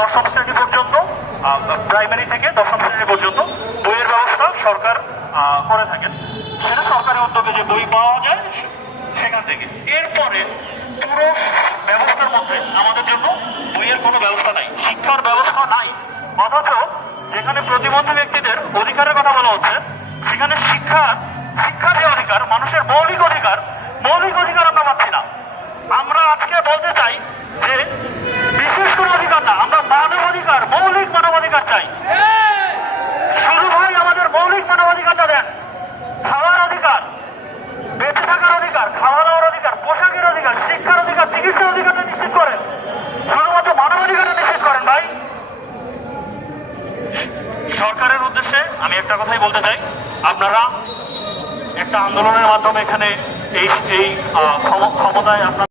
দশম শ্রেণি পর্যন্ত প্রাইমারি থেকে দশম শ্রেণি পর্যন্ত বইয়ের ব্যবস্থা সরকার করে থাকেন। সেটা সরকারি উদ্যোগে যে বই পাওয়া যায়, সেখান থেকে। এরপরে পুরো ব্যবস্থার মধ্যে আমাদের জন্য বইয়ের কোনো ব্যবস্থা নাই, শিক্ষার ব্যবস্থা নাই। অথচ যেখানে প্রতিবন্ধী ব্যক্তিদের অধিকারের কথা বলা হচ্ছে, সেখানে শিক্ষা শিক্ষার যে অধিকার মানুষের মৌলিক অধিকার মৌলিক অধিকার আমরা পাচ্ছি না আমরা আজকে বলতে চাই যে বিশেষ কোনো অধিকার না আমরা মানব অধিকার মৌলিক মানব অধিকার চাই শুরু ভাই খাওয়ার অধিকার, বেঁচে থাকার অধিকার, খাওয়া দাওয়ার অধিকার, পোশাকের অধিকার, শিক্ষার অধিকার, চিকিৎসার নিশ্চিত করেন। শুধুমাত্র মানব অধিকারটা নিশ্চিত করেন, ভাই। সরকারের উদ্দেশ্যে আমি একটা কথাই বলতে চাই। আপনারা একটা আন্দোলনের মাধ্যমে এখানে এই এই ক্ষমতায় আপনারা